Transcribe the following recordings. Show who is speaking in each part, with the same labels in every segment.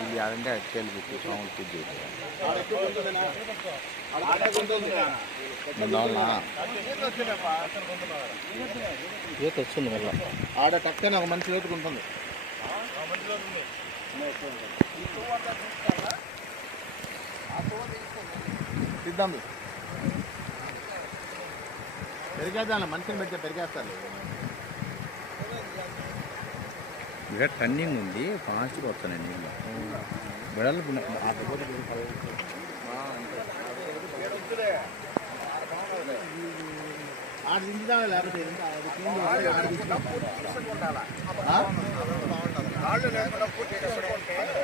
Speaker 1: ಇಲ್ಲಿ ಅದಂಡೆ ಅಕ್ಕಿಯಲ್ಲಿ ಬಿಟ್ಟು ಸಾಂಗ್ ತಿದ್ದಿದ್ದೆ ఈత వచ్చింది మళ్ళీ
Speaker 2: ఆడ టక్కన ఒక మనిషి లోతుకుంటుంది తీద్దాం పెరిగేద్దాం మనిషిని పెడితే పెరిగేస్తారు
Speaker 1: ఇక్కడ టర్నింగ్ ఉంది ఫాస్ట్గా వస్తున్నాయి నీళ్ళు. వెడల్పు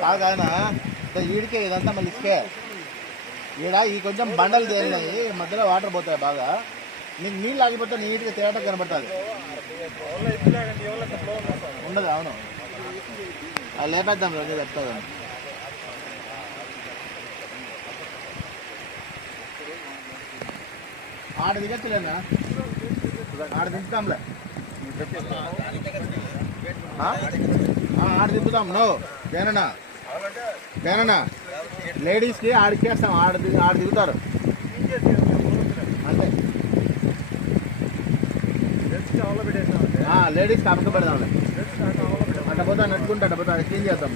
Speaker 2: ఆడ కాదు ఆయన ఈడికే ఇదంతా మళ్ళీ ఇసుకే. ఈడ ఈ కొంచెం బండలు తేలినాయి మధ్యలో వాటర్ పోతాయి బాగా. నీకు నీళ్ళు ఆగిపోతే నీట్గా తేటగా కనబడుతుంది. ఉండదు అవును. లేపేద్దాం రోజు చెప్తాను. ఆడ దిగచ్చులేనా ఆడ దింపుతాంలే. ఆడ దింపుతాం. నో జననా. జననా. లేడీస్కి ఆడికేస్తాం ఆడ ఆడ దిగుతారు. అంతే. లేడీస్కి అమ్మకం పెడదాంలే అట్ట పోతా నడుచుకుంటా అట్ట పోతా క్లీన్ చేద్దాం.